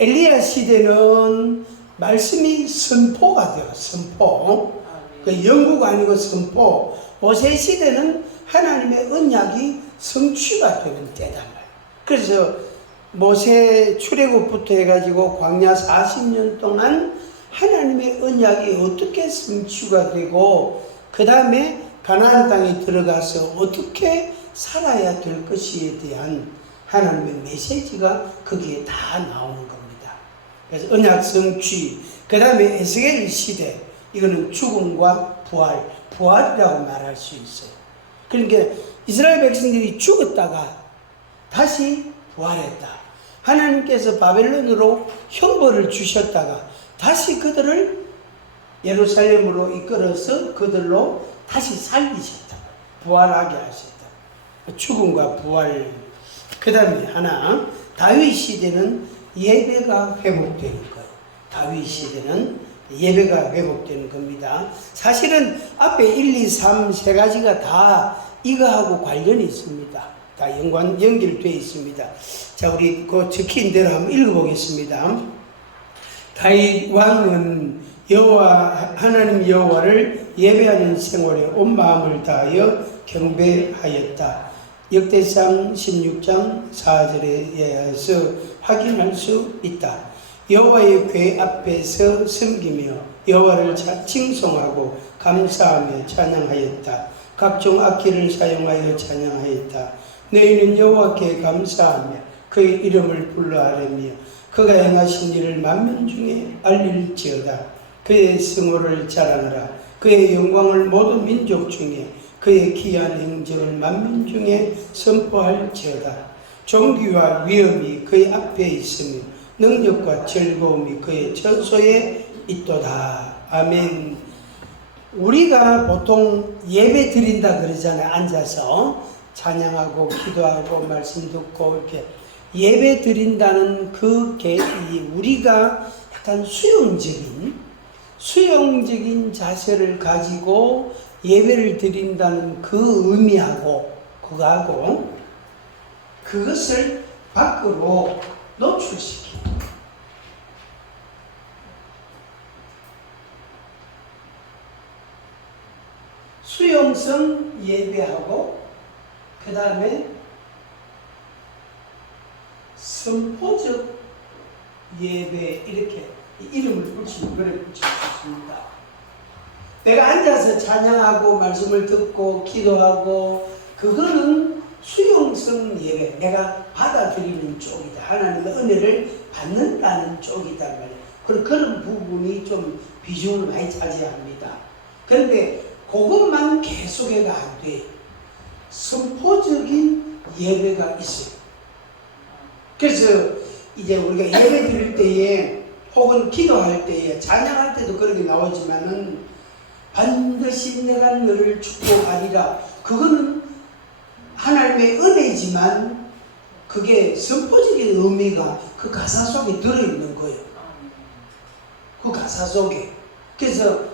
엘리야 시대는 말씀이 선포가 돼요. 선포. 연구가 아니고 선포. 모세 시대는 하나님의 언약이 성취가 되는 때단 말이에요. 그래서 모세 출애굽부터 해가지고 광야 40년 동안 하나님의 언약이 어떻게 성취가 되고 그 다음에 가나안 땅에 들어가서 어떻게 살아야 될 것이에 대한 하나님의 메시지가 거기에 다 나오는 겁니다. 그래서 언약 성취, 그 다음에 에스겔 시대, 이거는 죽음과 부활, 부활이라고 말할 수 있어요. 그러니까 이스라엘 백성들이 죽었다가 다시 부활했다. 하나님께서 바벨론으로 형벌을 주셨다가 다시 그들을 예루살렘으로 이끌어서 그들로 다시 살리셨다. 부활하게 하셨다. 죽음과 부활. 그 다음에 하나, 다윗 시대는 예배가 회복되는 거예요. 다윗 시대는 예배가 회복되는 겁니다. 사실은 앞에 1, 2, 3 세 가지가 다 이거하고 관련이 있습니다. 다 연결되어 있습니다. 자, 우리 그 적힌 대로 한번 읽어보겠습니다. 다윗 왕은 여호와 하나님 여호와를 예배하는 생활에 온 마음을 다하여 경배하였다. 역대상 16장 4절에 의해서 확인할 수 있다. 여호와의 궤 앞에서 섬기며 여호와를 칭송하고 감사하며 찬양하였다. 각종 악기를 사용하여 찬양하였다. 너희는 여호와께 감사하며 그의 이름을 불러 아뢰며 그가 행하신 일을 만민 중에 알릴지어다. 그의 성호를 자랑하라. 그의 영광을 모든 민족 중에 그의 기이한 행적을 만민 중에 선포할지어다. 존귀와 위엄이 그의 앞에 있으며 능력과 즐거움이 그의 전소에 있도다. 아멘. 우리가 보통 예배 드린다 그러잖아요. 앉아서 찬양하고 기도하고 말씀 듣고 이렇게 예배 드린다는 그 우리가 약간 수용적인 자세를 가지고 예배를 드린다는 그 의미하고 그거하고 그것을 밖으로 노출시키는 수용성 예배하고 그 다음에 선포적 예배 이렇게 이름을 붙이면 그래 붙일 수 있습니다. 내가 앉아서 찬양하고 말씀을 듣고 기도하고 그거는 수용성 예배, 내가 받아들이는 쪽이다. 하나님의 은혜를 받는다는 쪽이다 말이에요. 그런 부분이 좀 비중을 많이 차지합니다. 그런데 그것만 계속해가 안 돼. 선포적인 예배가 있어요. 그래서 이제 우리가 예배 드릴 때에 혹은 기도할 때에 찬양할 때도 그런 게 나오지만은 반드시 내가 너를 축복하리라. 그거는 하나님의 은혜지만 그게 선포적인 의미가 그 가사 속에 들어있는 거예요. 그 가사 속에. 그래서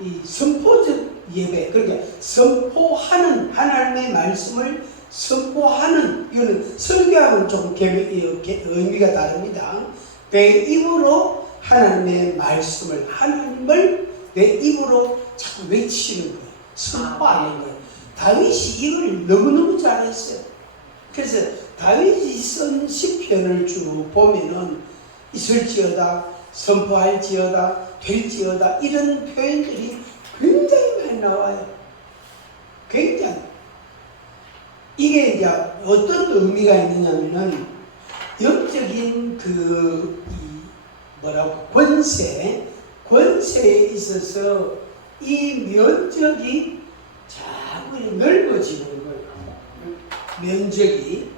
이 선포적 예배, 그러니까 선포하는 하나님의 말씀을 선포하는, 이거는 설교하고는 조금 의미가 다릅니다. 내 입으로 하나님의 말씀을, 하나님을 내 입으로 자꾸 외치는 거예요. 선포하는 거예요. 다윗이 이걸 너무너무 잘했어요. 그래서 다윗이 쓴 시편을 쭉 보면은 있을지어다, 선포할지어다, 될지어다 이런 표현들이 굉장히 많이 나와요. 굉장히. 이게 이제 어떤 의미가 있느냐면은 영적인 권세에 있어서 이 면적이 자꾸 넓어지는 거예요. 면적이.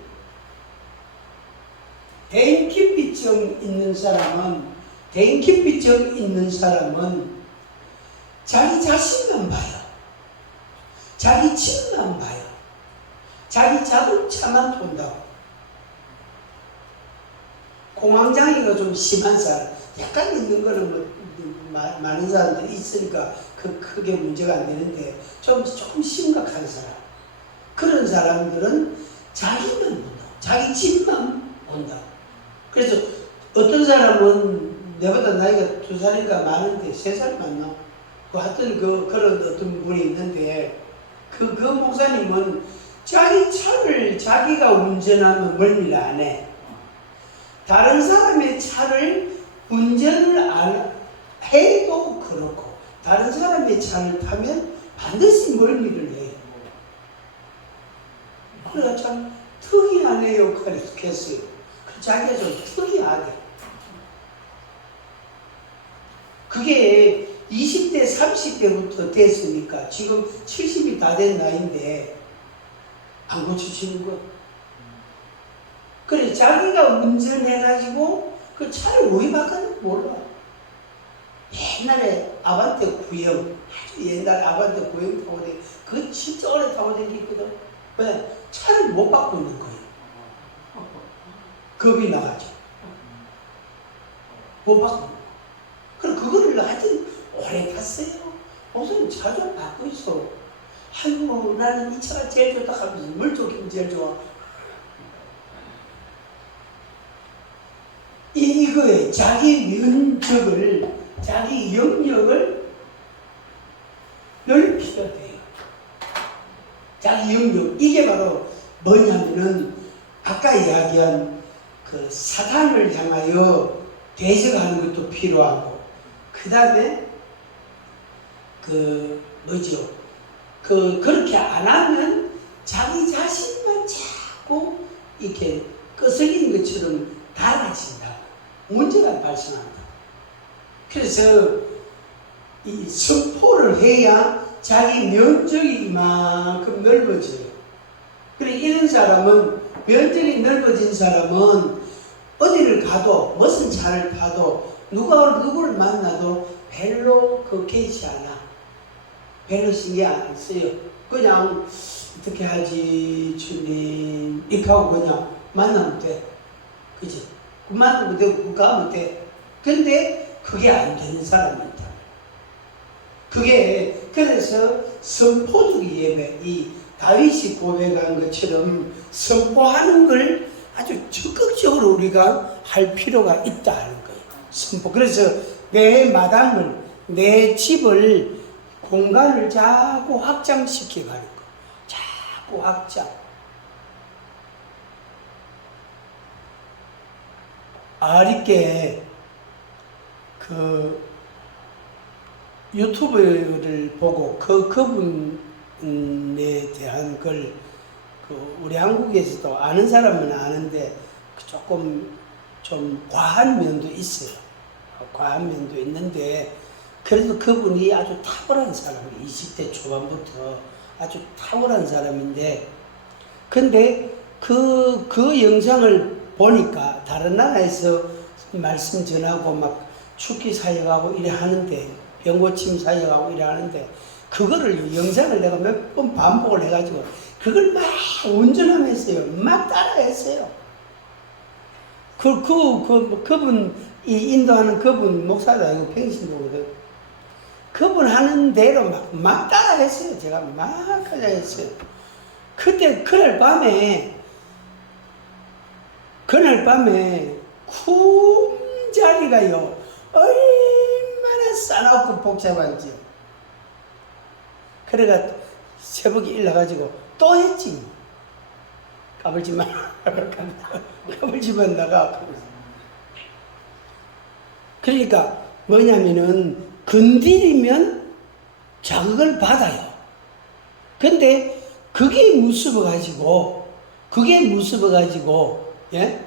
대인기피증 있는 사람은 자기 자신만 봐요. 자기 집만 봐요. 자기 자동차만 본다고. 공황장애가 좀 심한 사람, 약간 있는 거는 많은 사람들이 있으니까 크게 문제가 안 되는데 조금 심각한 사람, 그런 사람들은 자기만 본다고. 자기 집만 온다. 그래서 어떤 사람은 내보다 나이가 2살인가 많은데 3살 많나? 하여튼 그런 어떤 분이 있는데 그 목사님은 자기 차를 자기가 운전하면 멀미를 안 해. 다른 사람의 차를 운전을 안 해도 그렇고 다른 사람의 차를 타면 반드시 멀미를 해요. 그래가 참 특이한 역할을 했어요. 자기가 좀 특이하대. 그게 20대, 30대부터 됐으니까 지금 70이 다 된 나이인데 안 고쳐지는 거. 그래 자기가 운전해가지고 그 차를 왜 바꿨는지 몰라. 옛날에 아반떼 구형, 아주 옛날 아반떼 구형 타고 다니, 그거 진짜 오래 타고 다니거든. 왜? 차를 못 바꾸는 거예요. 겁이 나가지고. 못 바꾸는 거. 그래, 그거를 하여튼 오래 탔어요. 목사님 차 좀 바꿔 있어. 아이고, 나는 이 차가 제일 좋다 하면서 뭘 좋긴 제일 좋아. 이거에 자기 면적을, 자기 영역을 넓혀야 돼요. 자기 영역. 이게 바로 뭐냐면은, 아까 이야기한 그 사단을 향하여 대적하는 것도 필요하고, 그 다음에, 그렇게 안 하면 자기 자신만 자꾸 이렇게 거슬리는 것처럼 달아진다. 문제가 발생한다. 그래서 이 선포를 해야 자기 면적이 이만큼 넓어져요. 그래, 이런 사람은, 면적이 넓어진 사람은 어디를 가도, 무슨 차를 타도, 누구를 만나도 별로 개의치 않아. 별로 신경 안 써요. 그냥, 어떻게 하지, 주님. 이렇게 하고 그냥 만나면 돼. 그지? 만나면 되고, 가면 돼. 근데 그게 안 되는 사람이 있다. 그래서 선포적 예배, 이 다윗이 고백한 것처럼 선포하는 걸 아주 적극적으로 우리가 할 필요가 있다 하는 거예요. 선포. 그래서 내 마당을, 내 집을, 공간을 자꾸 확장시켜 가는 거. 자꾸 확장. 아리께 유튜브를 보고 그분에 대한 걸 우리 한국에서도 아는 사람은 아는데 조금 좀 과한 면도 있어요. 과한 면도 있는데 그래도 그분이 아주 탁월한 사람이에요. 20대 초반부터 아주 탁월한 사람인데 근데 그 영상을 보니까 다른 나라에서 말씀 전하고 막 축기 사역하고 이래 하는데 병고침 사역하고 이래 하는데 그거를 영상을 내가 몇 번 반복을 해가지고 그걸 막 운전하면서요 막 따라했어요. 그분 이 인도하는 그분 목사도 아니고 평신도거든. 그분 하는 대로 막 따라했어요. 제가 막 하자 했어요. 그때 그날 밤에 꿈자리가요 얼마나 싸납고 복잡한지요. 그래가 새벽에 일어나가지고 또 했지. 까불지마 까불지마 나가. 그러니까 뭐냐면은 건드리면 자극을 받아요. 근데 그게 무서워가지고 예?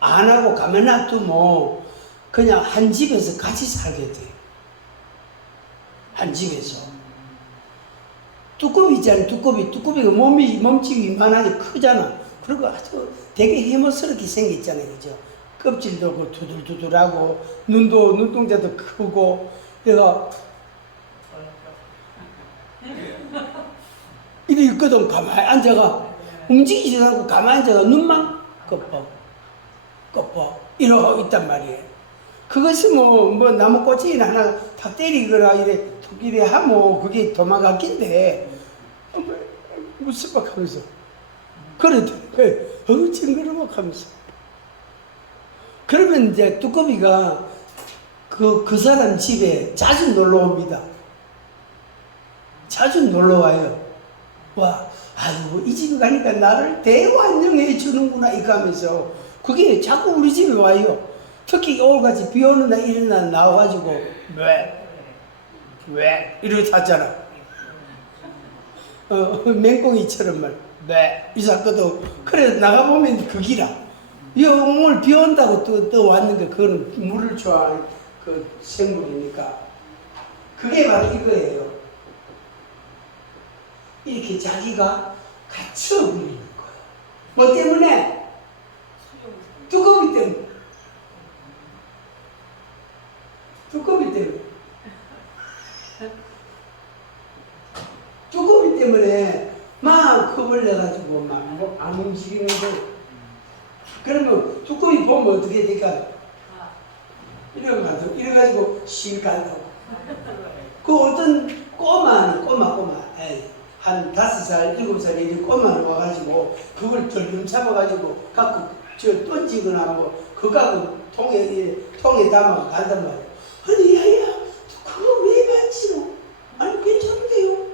안 하고 가만 놔두면 그냥 한 집에서 같이 살게 돼요. 한 집에서. 두꺼비 있잖아요. 두꺼비가 몸집이 이만하게 크잖아. 그리고 아주 되게 해머스럽게 생겼잖아요. 그죠? 껍질도 두들두들하고 눈동자도 크고 얘가 이래 있거든. 가만히 앉아가 움직이지도 않고 가만히 앉아가 눈만 껍벅 이러고 있단 말이에요. 그것이 뭐 나무 꼬치나 하나 탁 때리거나 이래 하면 그게 도망갔긴데 무슨 막 하면서 그래 징그러워 하면서 그러면 이제 두꺼비가 그 사람 집에 자주 놀러 옵니다. 자주 놀러 와요. 와, 아이고, 이 집에 가니까 나를 대환영해 주는구나, 이거 하면서. 그게 자꾸 우리 집에 와요. 특히 오늘같이 비 오는 날, 이런 날 나와가지고, 왜? 이러고 잤잖아. 맹꽁이처럼 이 사건도, 그래, 나가보면 그 기라. 오늘 비 온다고 또 왔는데, 그거는 물을 좋아하는 그 생물이니까. 그게 바로 이거예요. 이렇게 자기가 갇혀버리는 거예요. 뭐 때문에? 두꺼비 때문에. 두꺼비 때문에. 두꺼비 때문에 막 겁을 내가지고 막 안 움직이는 거. 그러면 두꺼비 보면 어떻게 될까? 이래가지고 실 간다고. 그 어떤 꼬마, 한 5살, 7살 이런 꼬마는 와가지고 그걸 덜금 잡아가지고 갖고 던지거나 뭐 그거 갖고 통에 담아 간단 말이야. 아니 야야 그거 왜 만지노? 아니 괜찮은데요?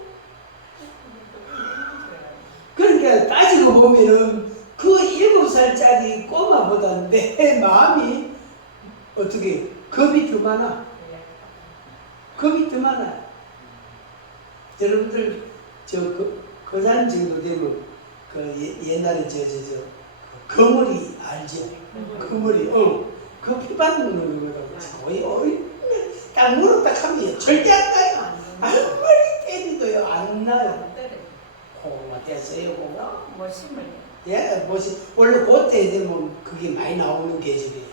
그러니까 따지고 보면은 그 7살짜리 꼬마보다 내 마음이 어떻게 겁이 더 많아. 겁이 더 많아. 여러분들 거산 정도 되면 옛날에 거머리 알죠? 거머리 그 피받는 거라고 딱 물어 딱 하면 절대 안 나요. 아무리 때리도요 안 나요. 고구마 됐어요 고구마. 멋있네. 예, 원래 그때 되면 그게 많이 나오는 계절이에요.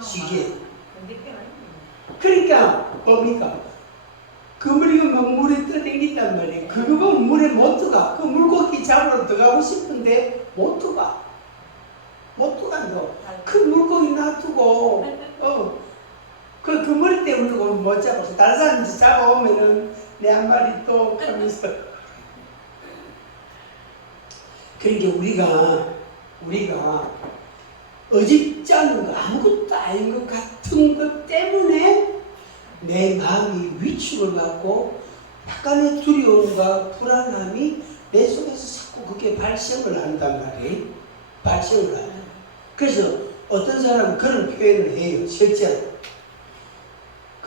시기에. 그러니까 뭡니까? 그물이가 막 물에 떠댕긴단 말이에요. 그거 보면 물에 못 들어가. 그 물고기 잡으러 들어가고 싶은데 못 들어가. 못 들어간다. 그 물고기 놔두고 그 그물 때문에 못 잡아서 다른 사람이 잡아오면은 내 한 마리 또 하면서. 그러니까 우리가 어집지 않은 거 아무것도 아닌 것 같은 것 때문에 내 마음이 위축을 갖고 약간의 두려움과 불안함이 내 속에서 자꾸 그게 발생을 한단 말이에요. 발생을 하요. 그래서 어떤 사람은 그런 표현을 해요. 실제로.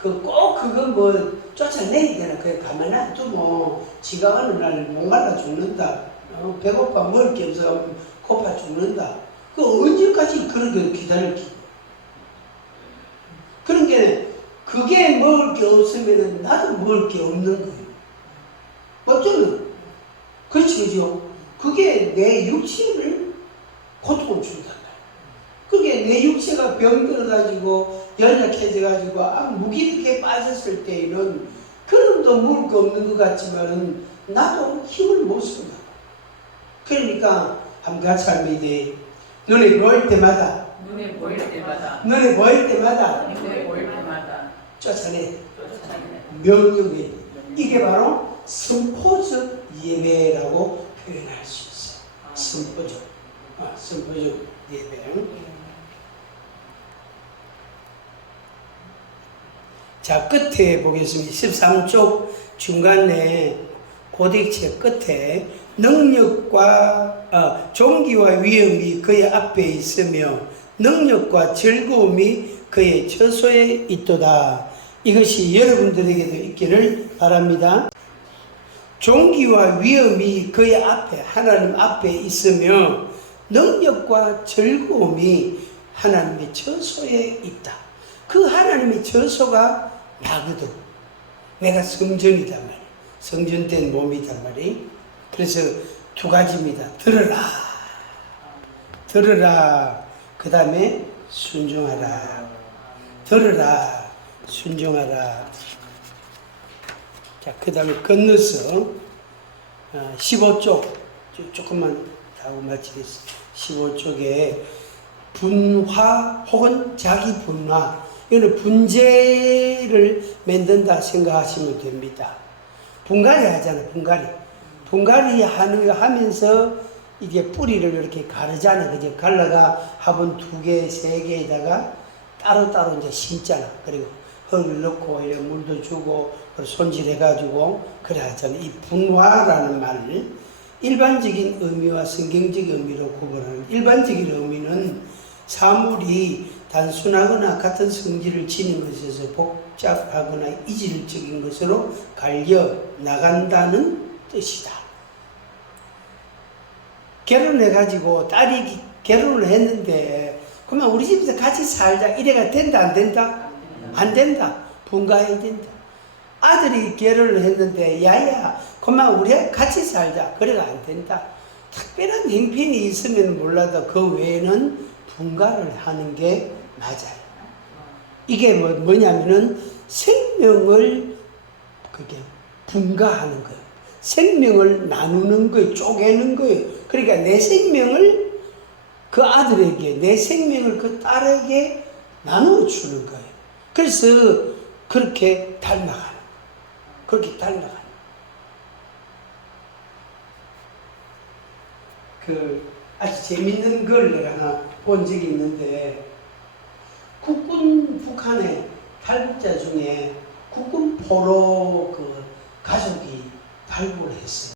꼭 그거 뭐 쫓아내야 되나. 그냥 가만히 놔두면 지가 어느 날 목말라 죽는다. 배고파 먹을 게 없어 고파 죽는다. 그 언제까지 그렇게 기다릴지. 그러니까 그게 먹을 게 없으면 나도 먹을 게 없는 거예요. 어쩌면 그렇지 그죠? 그게 내 육체를 고통을 준단 말이에요. 그게 내 육체가 병들어가지고 연약해져가지고 무기력에 빠졌을 때에는 그럼도 먹을 거 없는 것 같지만은 나도 힘을 못 쓴다. 그러니까 한번 같이 하면 돼. 눈에 보일 때마다 쫓아내. 명령해. 이게 바로 선포적 예배라고 표현할 수 있어요. 선포적 예배. 자, 끝에 보겠습니다. 13쪽 중간에 고딕체 끝에 능력과 종기와 위엄이 그의 앞에 있으며 능력과 즐거움이 그의 처소에 있도다. 이것이 여러분들에게도 있기를 바랍니다. 종기와 위엄이 그의 앞에 하나님 앞에 있으며 능력과 즐거움이 하나님의 처소에 있다. 그 하나님의 처소가 나거든. 내가 성전이단 말이야. 성전된 몸이단 말이야. 그래서 두 가지입니다. 들으라. 그 다음에 순종하라. 들으라. 순종하라. 자, 그 다음에 건너서 15쪽 조금만 하고 마치겠습니다. 15쪽에 분화 혹은 자기 분화, 이거는 분재를 만든다 생각하시면 됩니다. 분갈이 하잖아요. 분갈이 하는 거 하면서 이게 뿌리를 이렇게 가르잖아. 그죠? 갈라가 화분 2개, 3개에다가 따로따로 이제 심잖아. 그리고 흙을 넣고, 이런 물도 주고, 그리고 손질해가지고, 그래 하잖아. 이 분화라는 말을 일반적인 의미와 성경적 의미로 구분하는, 일반적인 의미는 사물이 단순하거나 같은 성질을 지닌 것에서 복잡하거나 이질적인 것으로 갈려 나간다는 뜻이다. 결혼해가지고 딸이 결혼을 했는데, 그러면 우리 집에서 같이 살자. 이래가 된다, 안 된다? 안 된다. 분가해야 된다. 아들이 결혼을 했는데, 야야, 그러면 우리 같이 살자. 그래가 안 된다. 특별한 행편이 있으면 몰라도 그 외에는 분가를 하는 게 맞아요. 이게 뭐냐면은 생명을 그게 분가하는 거예요. 생명을 나누는 거예요. 쪼개는 거예요. 그러니까 내 생명을 그 아들에게, 내 생명을 그 딸에게 나누어 주는 거예요. 그래서 그렇게 닮아가는 거예요. 그렇게 닮아가는 거예요. 아주 재밌는 걸 내가 하나 본 적이 있는데, 북한의 탈북자 중에 국군 포로 그 가족이 탈북을 했어요.